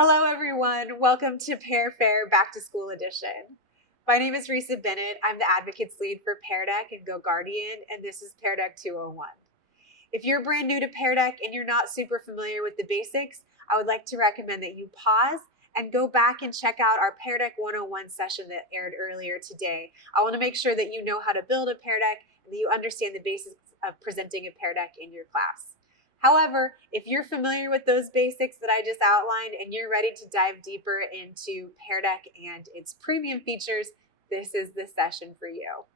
Hello everyone, welcome to Pear Fair Back to School Edition. My name is Risa Bennett. I'm the Advocates Lead for Pear Deck and Go Guardian, and this is Pear Deck 201. If you're brand new to Pear Deck and you're not super familiar with the basics, I would like to recommend that you pause and go back and check out our Pear Deck 101 session that aired earlier today. I want to make sure that you know how to build a Pear Deck and that you understand the basics of presenting a Pear Deck in your class. However, if you're familiar with those basics that I just outlined and you're ready to dive deeper into Pear Deck and its premium features, this is the session for you.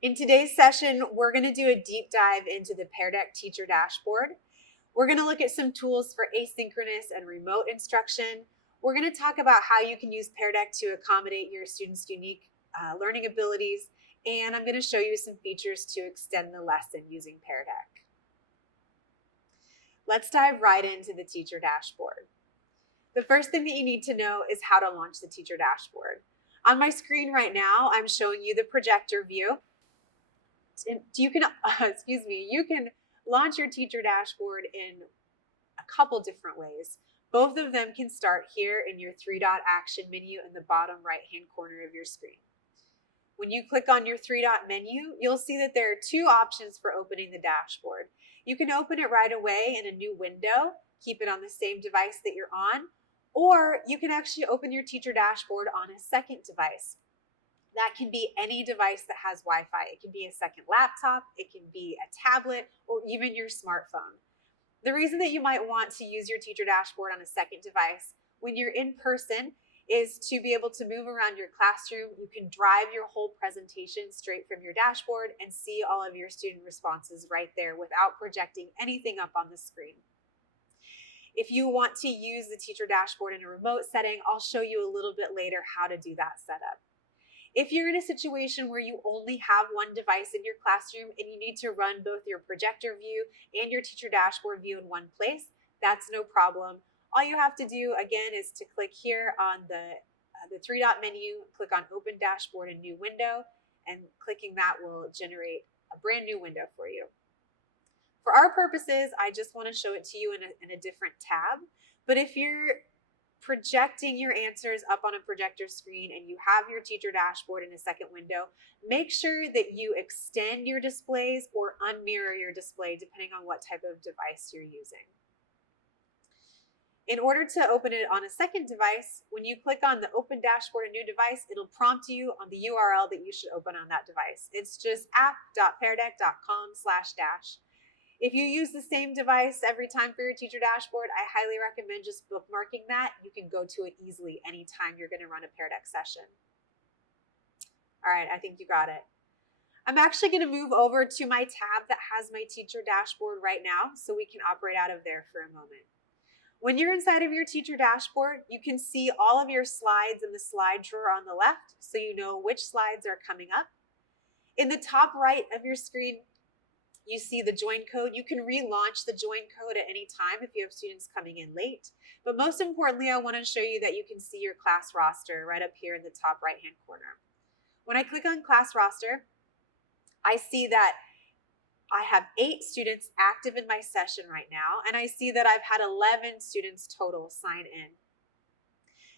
In today's session, we're going to do a deep dive into the Pear Deck teacher dashboard. We're going to look at some tools for asynchronous and remote instruction. We're going to talk about how you can use Pear Deck to accommodate your students' unique learning abilities, and I'm going to show you some features to extend the lesson using Pear Deck. Let's dive right into the teacher dashboard. The first thing that you need to know is how to launch the teacher dashboard. On my screen right now, I'm showing you the projector view. You can, you can launch your teacher dashboard in a couple different ways. Both of them can start here in your three-dot action menu in the bottom right-hand corner of your screen. When you click on your three-dot menu, you'll see that there are two options for opening the dashboard. You can open it right away in a new window, keep it on the same device that you're on, or you can actually open your teacher dashboard on a second device. That can be any device that has Wi-Fi. It can be a second laptop, it can be a tablet, or even your smartphone. The reason that you might want to use your teacher dashboard on a second device when you're in person is to be able to move around your classroom. You can drive your whole presentation straight from your dashboard and see all of your student responses right there without projecting anything up on the screen. If you want to use the teacher dashboard in a remote setting, I'll show you a little bit later how to do that setup. If you're in a situation where you only have one device in your classroom and you need to run both your projector view and your teacher dashboard view in one place, that's no problem. All you have to do, again, is to click here on the three-dot menu, click on Open Dashboard in New Window, and clicking that will generate a brand new window for you. For our purposes, I just want to show it to you in a different tab, but if you're projecting your answers up on a projector screen and you have your teacher dashboard in a second window, make sure that you extend your displays or unmirror your display depending on what type of device you're using. In order to open it on a second device, when you click on the Open Dashboard, a new device, it'll prompt you on the URL that you should open on that device. It's just app.peardeck.com/dash. If you use the same device every time for your teacher dashboard, I highly recommend just bookmarking that. You can go to it easily anytime you're going to run a Pear Deck session. All right, I think you got it. I'm actually going to move over to my tab that has my teacher dashboard right now so we can operate out of there for a moment. When you're inside of your teacher dashboard, you can see all of your slides in the slide drawer on the left, so you know which slides are coming up. In the top right of your screen, you see the join code. You can relaunch the join code at any time if you have students coming in late. But most importantly, I want to show you that you can see your class roster right up here in the top right-hand corner. When I click on class roster, I see that I have 8 students active in my session right now, and I see that I've had 11 students total sign in.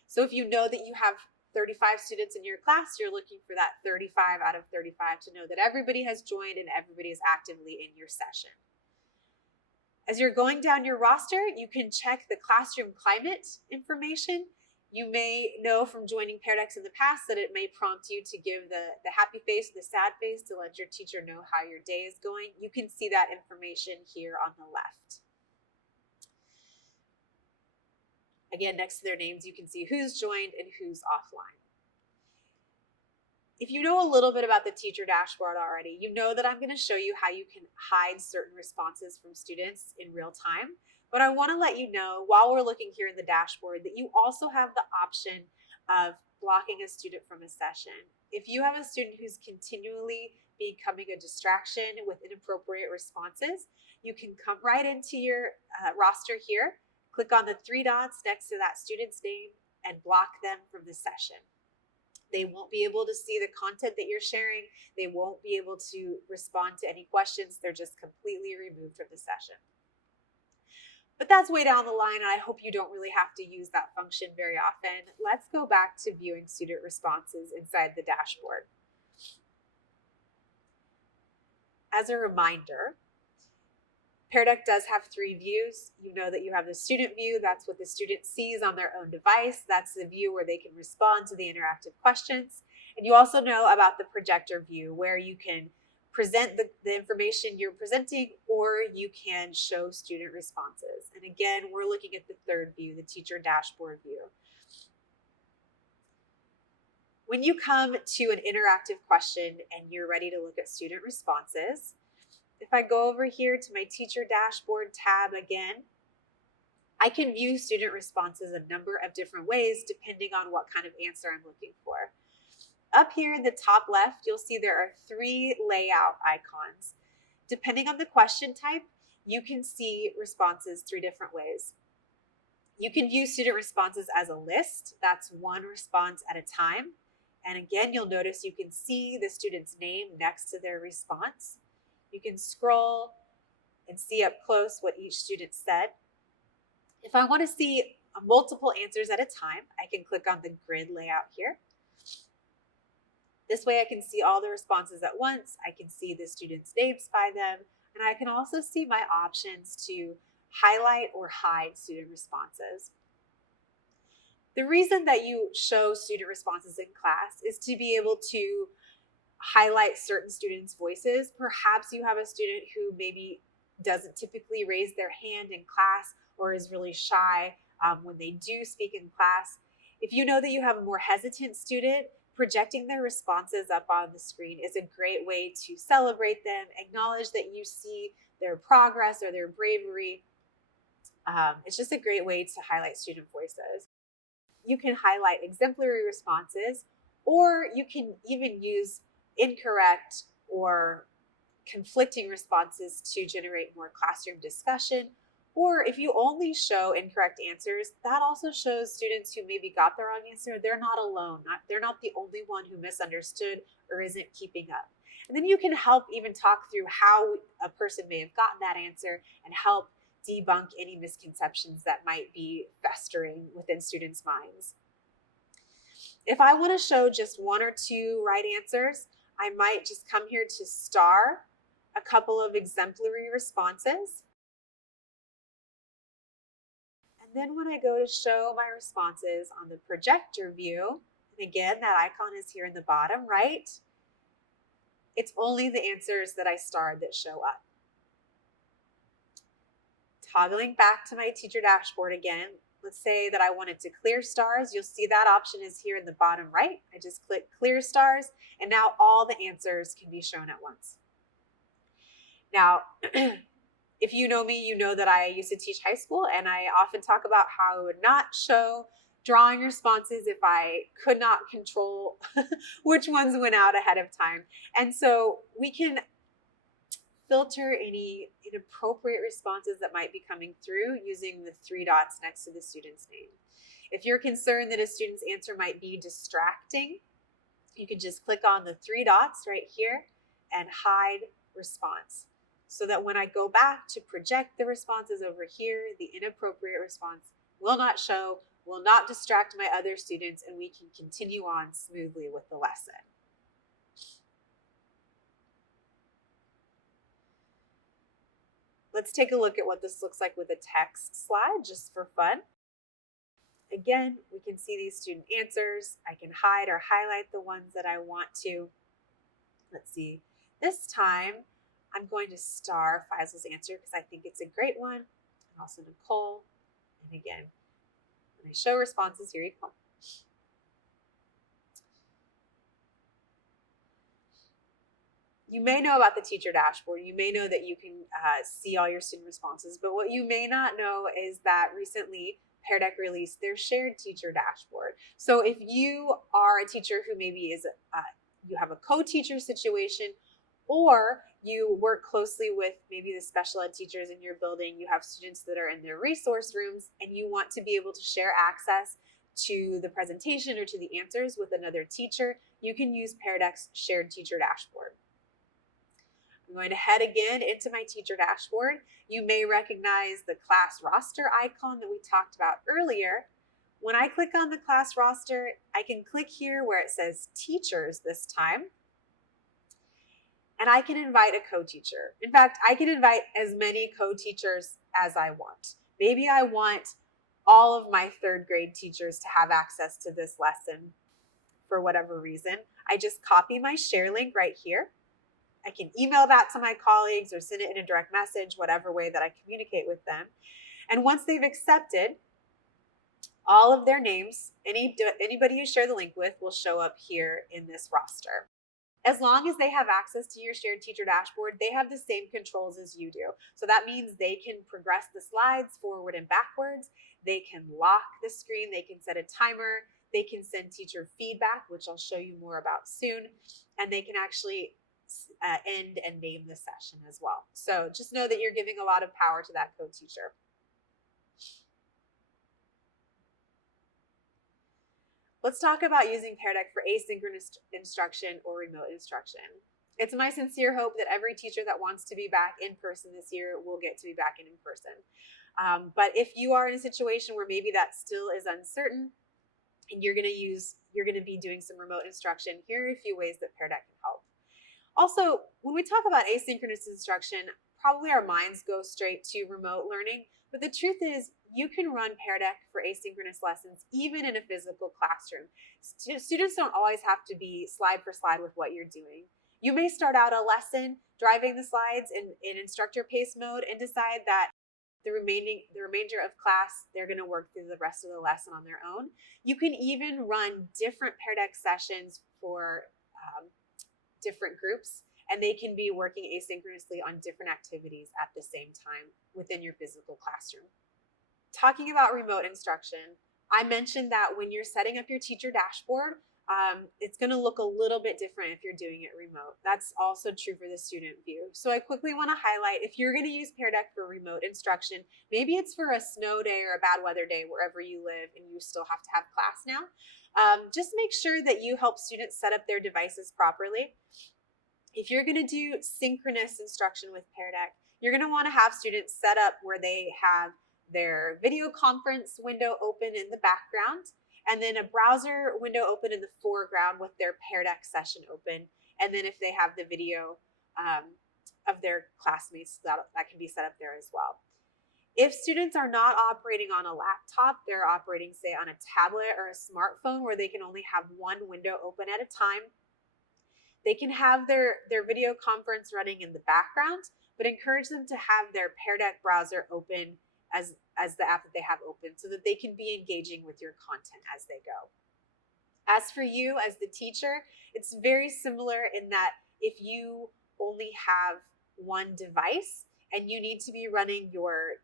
So if you know that you have 35 students in your class, you're looking for that 35 out of 35 to know that everybody has joined and everybody is actively in your session. As you're going down your roster, you can check the classroom climate information. You may know from joining Pear Decks in the past that it may prompt you to give the happy face or the sad face to let your teacher know how your day is going. You can see that information here on the left. Again, next to their names, you can see who's joined and who's offline. If you know a little bit about the teacher dashboard already, you know that I'm going to show you how you can hide certain responses from students in real time. But I want to let you know, while we're looking here in the dashboard, that you also have the option of blocking a student from a session. If you have a student who's continually becoming a distraction with inappropriate responses, you can come right into your roster here, click on the 3 dots next to that student's name, and block them from the session. They won't be able to see the content that you're sharing. They won't be able to respond to any questions. They're just completely removed from the session. But that's way down the line, and I hope you don't really have to use that function very often. Let's go back to viewing student responses inside the dashboard. As a reminder, Pear Deck does have 3 views. You know that you have the student view. That's what the student sees on their own device. That's the view where they can respond to the interactive questions. And you also know about the projector view, where you can present the information you're presenting, or you can show student responses. And again, we're looking at the 3rd view, the teacher dashboard view. When you come to an interactive question and you're ready to look at student responses, if I go over here to my teacher dashboard tab again, I can view student responses a number of different ways depending on what kind of answer I'm looking for. Up here in the top left, you'll see there are 3 layout icons. Depending on the question type, you can see responses 3 different ways. You can view student responses as a list. That's one response at a time. And again, you'll notice you can see the student's name next to their response. You can scroll and see up close what each student said. If I want to see multiple answers at a time, I can click on the grid layout here. This way I can see all the responses at once. I can see the students' names by them, and I can also see my options to highlight or hide student responses. The reason that you show student responses in class is to be able to highlight certain students' voices. Perhaps you have a student who maybe doesn't typically raise their hand in class or is really shy when they do speak in class. If you know that you have a more hesitant student, projecting their responses up on the screen is a great way to celebrate them, acknowledge that you see their progress or their bravery. It's just a great way to highlight student voices. You can highlight exemplary responses, or you can even use incorrect or conflicting responses to generate more classroom discussion. Or if you only show incorrect answers, that also shows students who maybe got the wrong answer, they're not alone. They're not the only one who misunderstood or isn't keeping up. And then you can help even talk through how a person may have gotten that answer and help debunk any misconceptions that might be festering within students' minds. If I want to show just 1 or 2 right answers, I might just come here to star a couple of exemplary responses. And then when I go to show my responses on the projector view, and again, that icon is here in the bottom right, it's only the answers that I starred that show up. Toggling back to my teacher dashboard again, let's say that I wanted to clear stars. You'll see that option is here in the bottom right. I just click clear stars, and now all the answers can be shown at once. Now, if you know me, you know that I used to teach high school, and I often talk about how I would not show drawing responses if I could not control which ones went out ahead of time. And so we can filter any inappropriate responses that might be coming through using the 3 dots next to the student's name. If you're concerned that a student's answer might be distracting, you can just click on the 3 dots right here and hide response, so that when I go back to project the responses over here, the inappropriate response will not show, will not distract my other students, and we can continue on smoothly with the lesson. Let's take a look at what this looks like with a text slide, just for fun. Again, we can see these student answers. I can hide or highlight the ones that I want to. Let's see. This time, I'm going to star Faisal's answer because I think it's a great one. And also Nicole. And again, when I show responses, here you go. You may know about the teacher dashboard. You may know that you can see all your student responses, but what you may not know is that recently Pear Deck released their shared teacher dashboard. So if you are a teacher who maybe is, you have a co-teacher situation, or you work closely with maybe the special ed teachers in your building, you have students that are in their resource rooms, and you want to be able to share access to the presentation or to the answers with another teacher, you can use Pear Deck's shared teacher dashboard. I'm going to head again into my teacher dashboard. You may recognize the class roster icon that we talked about earlier. When I click on the class roster, I can click here where it says teachers this time, and I can invite a co-teacher. In fact, I can invite as many co-teachers as I want. Maybe I want all of my third grade teachers to have access to this lesson for whatever reason. I just copy my share link right here. I can email that to my colleagues or send it in a direct message, whatever way that I communicate with them. And once they've accepted, all of their names, anybody you share the link with, will show up here in this roster. As long as they have access to your shared teacher dashboard, they have the same controls as you do. So that means they can progress the slides forward and backwards. They can lock the screen. They can set a timer. They can send teacher feedback, which I'll show you more about soon. And they can actually end and name the session as well. So just know that you're giving a lot of power to that co-teacher. Let's talk about using Pear Deck for asynchronous instruction or remote instruction. It's my sincere hope that every teacher that wants to be back in person this year will get to be back in person. But if you are in a situation where maybe that still is uncertain and you're going to be doing some remote instruction, here are a few ways that Pear Deck can help. Also, when we talk about asynchronous instruction, probably our minds go straight to remote learning. But the truth is, you can run Pear Deck for asynchronous lessons even in a physical classroom. Students don't always have to be slide for slide with what you're doing. You may start out a lesson driving the slides in instructor pace mode and decide that the remainder of class, they're going to work through the rest of the lesson on their own. You can even run different Pear Deck sessions for different groups, and they can be working asynchronously on different activities at the same time within your physical classroom. Talking about remote instruction, I mentioned that when you're setting up your teacher dashboard, it's going to look a little bit different if you're doing it remote. That's also true for the student view. So I quickly want to highlight, if you're going to use Pear Deck for remote instruction, maybe it's for a snow day or a bad weather day wherever you live and you still have to have class now, just make sure that you help students set up their devices properly. If you're going to do synchronous instruction with Pear Deck, you're going to want to have students set up where they have their video conference window open in the background, and then a browser window open in the foreground with their Pear Deck session open. And then if they have the video of their classmates, that can be set up there as well. If students are not operating on a laptop, they're operating, say, on a tablet or a smartphone where they can only have one window open at a time, they can have their video conference running in the background, but encourage them to have their Pear Deck browser open as the app that they have open so that they can be engaging with your content as they go. As for you as the teacher, it's very similar in that if you only have one device and you need to be running your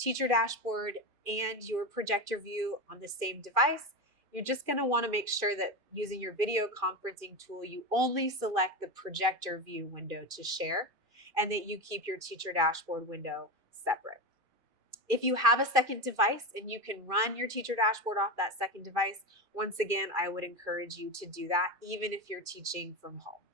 teacher dashboard and your projector view on the same device, you're just going to want to make sure that using your video conferencing tool, you only select the projector view window to share and that you keep your teacher dashboard window separate. If you have a second device and you can run your teacher dashboard off that second device, once again, I would encourage you to do that even if you're teaching from home.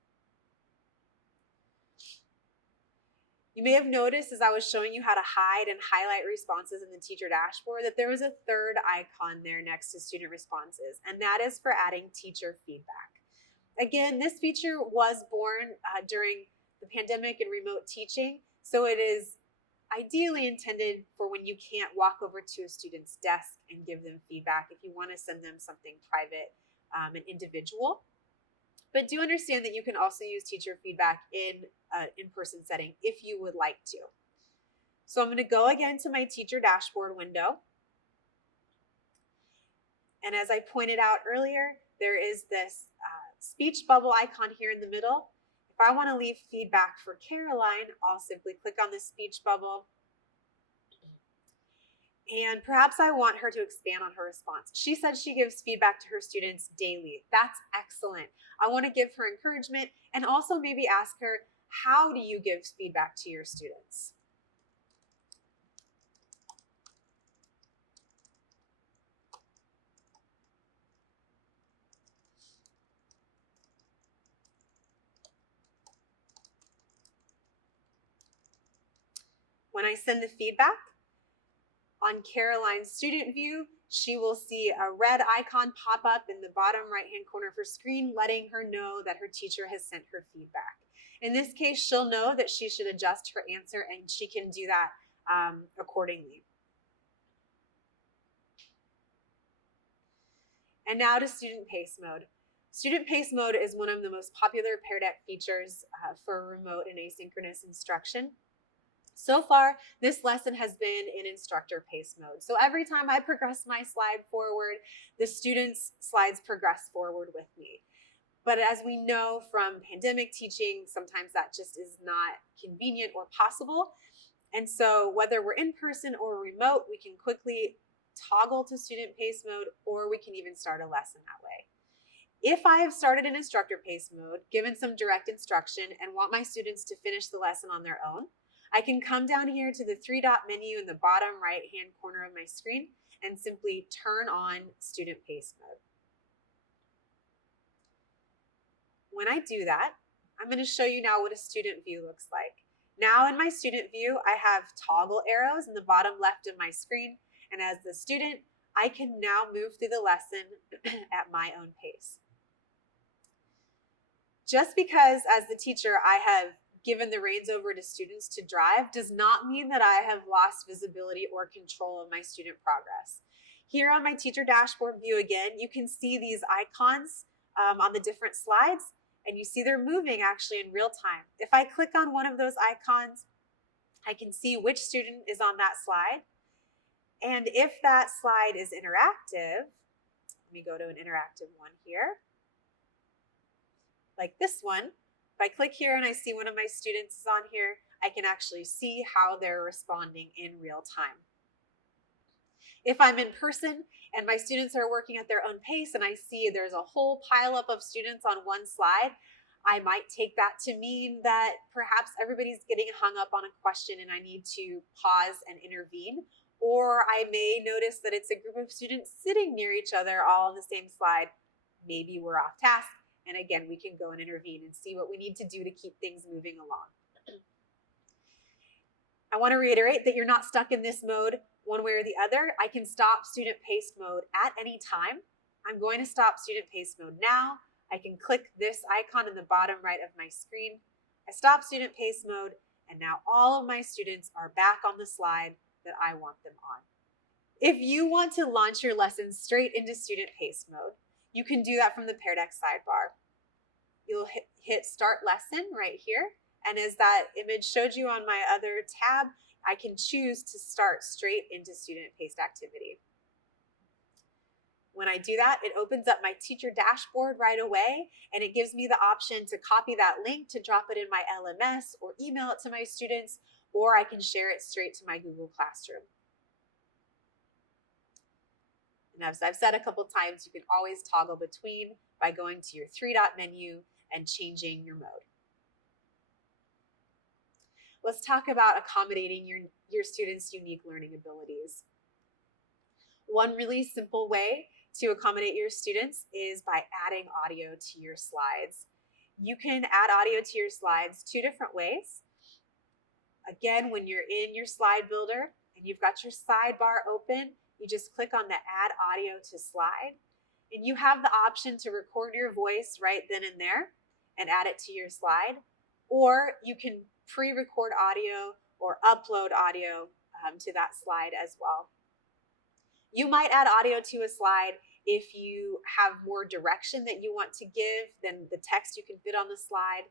You may have noticed as I was showing you how to hide and highlight responses in the teacher dashboard that there was a third icon there next to student responses, and that is for adding teacher feedback. Again, this feature was born during the pandemic and remote teaching, so it is ideally intended for when you can't walk over to a student's desk and give them feedback if you want to send them something private and individual. But do understand that you can also use teacher feedback in an in-person setting if you would like to. So I'm going to go again to my teacher dashboard window. And as I pointed out earlier, there is this speech bubble icon here in the middle. If I want to leave feedback for Caroline, I'll simply click on the speech bubble. And perhaps I want her to expand on her response. She said she gives feedback to her students daily. That's excellent. I want to give her encouragement and also maybe ask her, how do you give feedback to your students? When I send the feedback, on Caroline's student view, she will see a red icon pop up in the bottom right-hand corner of her screen, letting her know that her teacher has sent her feedback. In this case, she'll know that she should adjust her answer, and she can do that accordingly. And now to student pace mode. Student pace mode is one of the most popular Pear Deck features for remote and asynchronous instruction. So far, this lesson has been in instructor pace mode. So every time I progress my slide forward, the students' slides progress forward with me. But as we know from pandemic teaching, sometimes that just is not convenient or possible. And so whether we're in person or remote, we can quickly toggle to student pace mode, or we can even start a lesson that way. If I have started in instructor pace mode, given some direct instruction, and want my students to finish the lesson on their own, I can come down here to the three-dot menu in the bottom right-hand corner of my screen and simply turn on student pace mode. When I do that, I'm going to show you now what a student view looks like. Now in my student view, I have toggle arrows in the bottom left of my screen, and as the student, I can now move through the lesson at my own pace. Just because as the teacher I have given the reins over to students to drive does not mean that I have lost visibility or control of my student progress. Here on my teacher dashboard view again, you can see these icons on the different slides, and you see they're moving actually in real time. If I click on one of those icons, I can see which student is on that slide. And if that slide is interactive, let me go to an interactive one here, like this one. If I click here and I see one of my students is on here, I can actually see how they're responding in real time. If I'm in person and my students are working at their own pace and I see there's a whole pileup of students on one slide, I might take that to mean that perhaps everybody's getting hung up on a question and I need to pause and intervene. Or I may notice that it's a group of students sitting near each other all on the same slide. Maybe we're off task. And again, we can go and intervene and see what we need to do to keep things moving along. I want to reiterate that you're not stuck in this mode one way or the other. I can stop student pace mode at any time. I'm going to stop student pace mode now. I can click this icon in the bottom right of my screen. I stop student pace mode, and now all of my students are back on the slide that I want them on. If you want to launch your lessons straight into student pace mode, you can do that from the Pear Deck sidebar. You'll hit Start Lesson right here, and as that image showed you on my other tab, I can choose to start straight into student-paced activity. When I do that, it opens up my teacher dashboard right away, and it gives me the option to copy that link to drop it in my LMS or email it to my students, or I can share it straight to my Google Classroom. And as I've said a couple times, you can always toggle between by going to your three-dot menu and changing your mode. Let's talk about accommodating your students' unique learning abilities. One really simple way to accommodate your students is by adding audio to your slides. You can add audio to your slides two different ways. Again, when you're in your slide builder and you've got your sidebar open, you just click on the Add Audio to Slide, and you have the option to record your voice right then and there and add it to your slide, or you can pre-record audio or upload audio to that slide as well. You might add audio to a slide if you have more direction that you want to give than the text you can fit on the slide.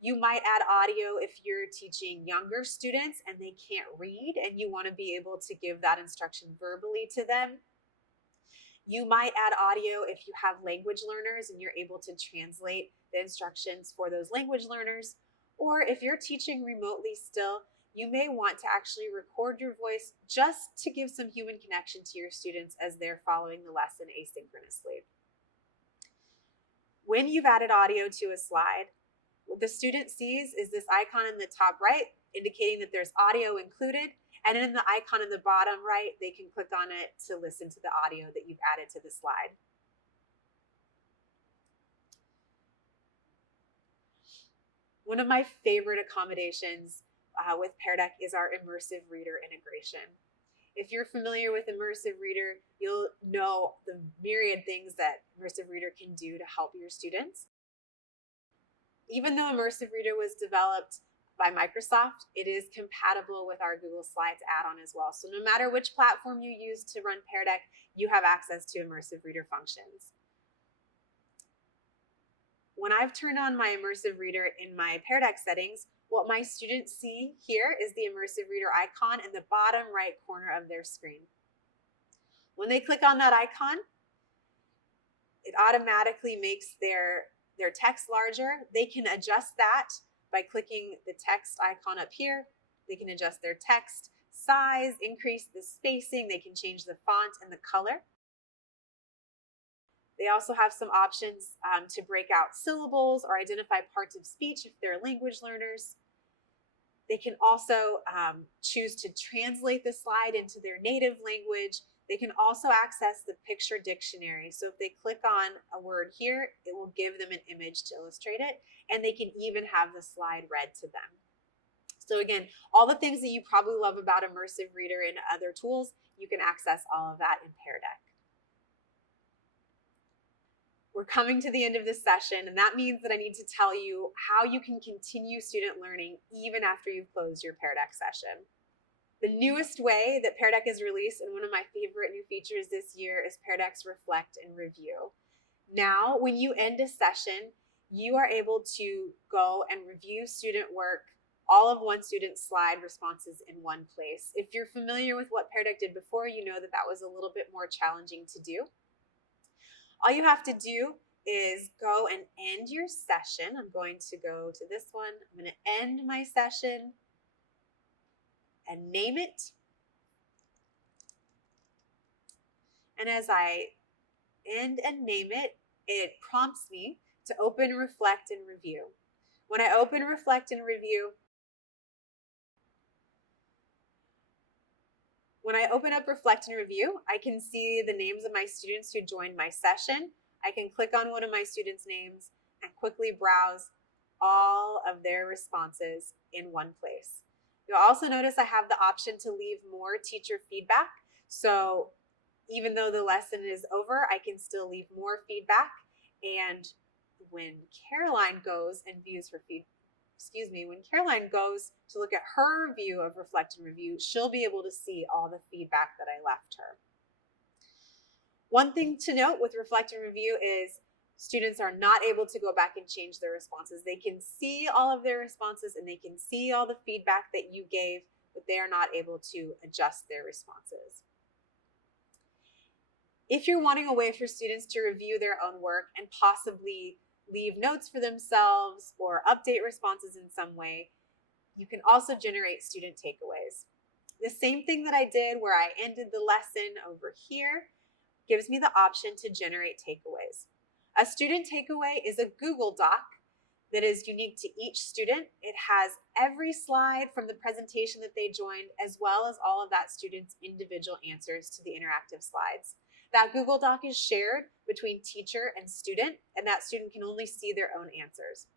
You might add audio if you're teaching younger students and they can't read and you want to be able to give that instruction verbally to them. You might add audio if you have language learners and you're able to translate the instructions for those language learners. Or if you're teaching remotely still, you may want to actually record your voice just to give some human connection to your students as they're following the lesson asynchronously. When you've added audio to a slide, what the student sees is this icon in the top right indicating that there's audio included, and in the icon in the bottom right, they can click on it to listen to the audio that you've added to the slide. One of my favorite accommodations with Pear Deck is our Immersive Reader integration. If you're familiar with Immersive Reader, you'll know the myriad things that Immersive Reader can do to help your students. Even though Immersive Reader was developed by Microsoft, it is compatible with our Google Slides add-on as well. So no matter which platform you use to run Pear Deck, you have access to Immersive Reader functions. When I've turned on my Immersive Reader in my Pear Deck settings, what my students see here is the Immersive Reader icon in the bottom right corner of their screen. When they click on that icon, it automatically makes their text larger. They can adjust that by clicking the text icon up here. They can adjust their text size, increase the spacing, they can change the font and the color. They also have some options to break out syllables or identify parts of speech if they're language learners. They can also choose to translate the slide into their native language. They can also access the picture dictionary. So if they click on a word here, it will give them an image to illustrate it, and they can even have the slide read to them. So again, all the things that you probably love about Immersive Reader and other tools, you can access all of that in Pear Deck. We're coming to the end of this session, and that means that I need to tell you how you can continue student learning even after you've closed your Pear Deck session. The newest way that Pear Deck is released, and one of my favorite new features this year, is Pear Deck's Reflect and Review. Now, when you end a session, you are able to go and review student work, all of one student's slide responses in one place. If you're familiar with what Pear Deck did before, you know that that was a little bit more challenging to do. All you have to do is go and end your session. I'm going to go to this one. I'm going to end my session and name it. And as I end and name it, it prompts me to open, reflect, and review. When I open, reflect, and review, when I open up Reflect and Review, I can see the names of my students who joined my session. I can click on one of my students' names and quickly browse all of their responses in one place. You'll also notice I have the option to leave more teacher feedback. So even though the lesson is over, I can still leave more feedback. And when Caroline goes and views her when Caroline goes to look at her view of Reflect and Review, she'll be able to see all the feedback that I left her. One thing to note with Reflect and Review is students are not able to go back and change their responses. They can see all of their responses and they can see all the feedback that you gave, but they are not able to adjust their responses. If you're wanting a way for students to review their own work and possibly leave notes for themselves or update responses in some way, you can also generate student takeaways. The same thing that I did where I ended the lesson over here gives me the option to generate takeaways. A student takeaway is a Google Doc that is unique to each student. It has every slide from the presentation that they joined, as well as all of that student's individual answers to the interactive slides. That Google Doc is shared between teacher and student, and that student can only see their own answers.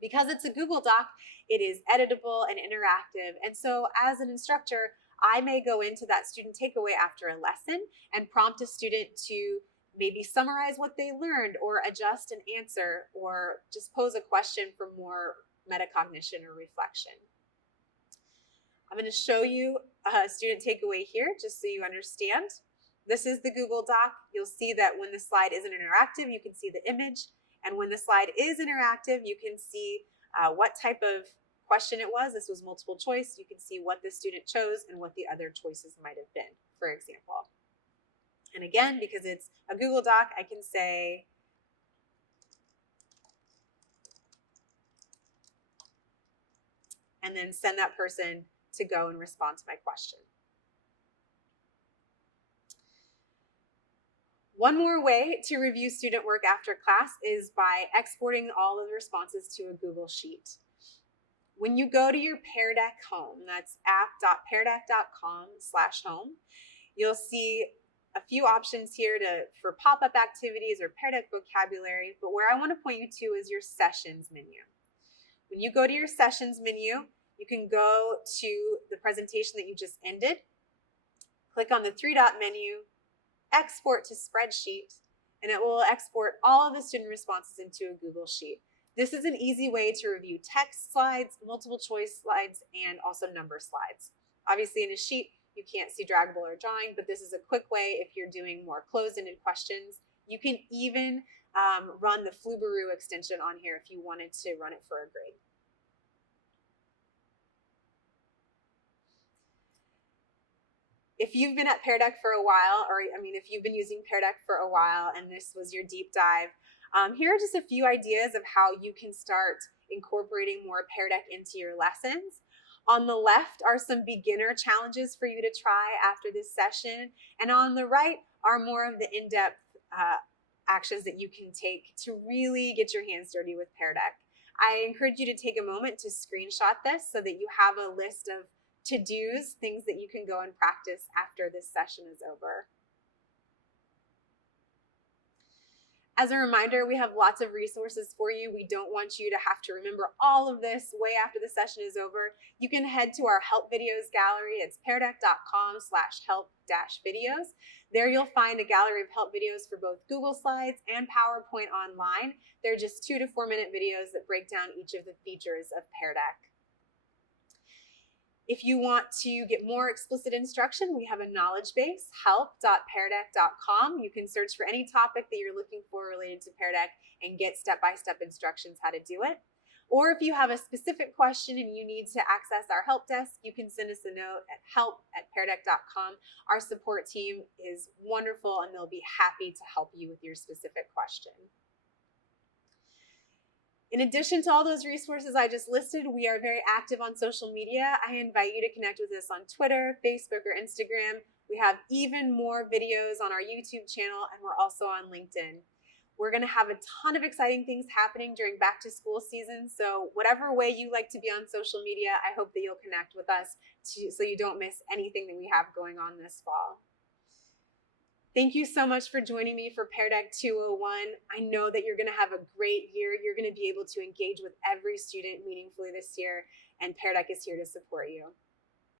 Because it's a Google Doc, it is editable and interactive, and so as an instructor, I may go into that student takeaway after a lesson and prompt a student to maybe summarize what they learned or adjust an answer or just pose a question for more metacognition or reflection. I'm going to show you a student takeaway here just so you understand. This is the Google Doc. You'll see that when the slide isn't interactive, you can see the image. And when the slide is interactive, you can see what type of question it was. This was multiple choice. You can see what the student chose and what the other choices might have been, for example. And again, because it's a Google Doc, I can say, and then send that person to go and respond to my question. One more way to review student work after class is by exporting all of the responses to a Google Sheet. When you go to your Pear Deck home, that's app.peardeck.com/home, you'll see a few options here for pop-up activities or Pear Deck vocabulary, but where I want to point you to is your Sessions menu. When you go to your Sessions menu, you can go to the presentation that you just ended, click on the three-dot menu, export to spreadsheet, and it will export all of the student responses into a Google Sheet. This is an easy way to review text slides, multiple choice slides, and also number slides. Obviously in a sheet, you can't see draggable or drawing, but this is a quick way if you're doing more closed-ended questions. You can even run the Flubaroo extension on here if you wanted to run it for a grade. If you've been at Pear Deck for a while, or if you've been using Pear Deck for a while and this was your deep dive, here are just a few ideas of how you can start incorporating more Pear Deck into your lessons. On the left are some beginner challenges for you to try after this session, and on the right are more of the in-depth actions that you can take to really get your hands dirty with Pear Deck. I encourage you to take a moment to screenshot this so that you have a list of to-dos, things that you can go and practice after this session is over. As a reminder, we have lots of resources for you. We don't want you to have to remember all of this way after the session is over. You can head to our help videos gallery. It's peardeck.com/help-videos. There you'll find a gallery of help videos for both Google Slides and PowerPoint online. They're just 2 to 4 minute videos that break down each of the features of Pear Deck. If you want to get more explicit instruction, we have a knowledge base, help.peardeck.com. You can search for any topic that you're looking for related to Pear Deck and get step-by-step instructions how to do it. Or if you have a specific question and you need to access our help desk, you can send us a note at help@peardeck.com. Our support team is wonderful and they'll be happy to help you with your specific question. In addition to all those resources I just listed, we are very active on social media. I invite you to connect with us on Twitter, Facebook, or Instagram. We have even more videos on our YouTube channel, and we're also on LinkedIn. We're going to have a ton of exciting things happening during back to school season, so whatever way you like to be on social media, I hope that you'll connect with us so you don't miss anything that we have going on this fall. Thank you so much for joining me for Pear Deck 201. I know that you're going to have a great year. You're going to be able to engage with every student meaningfully this year, and Pear Deck is here to support you.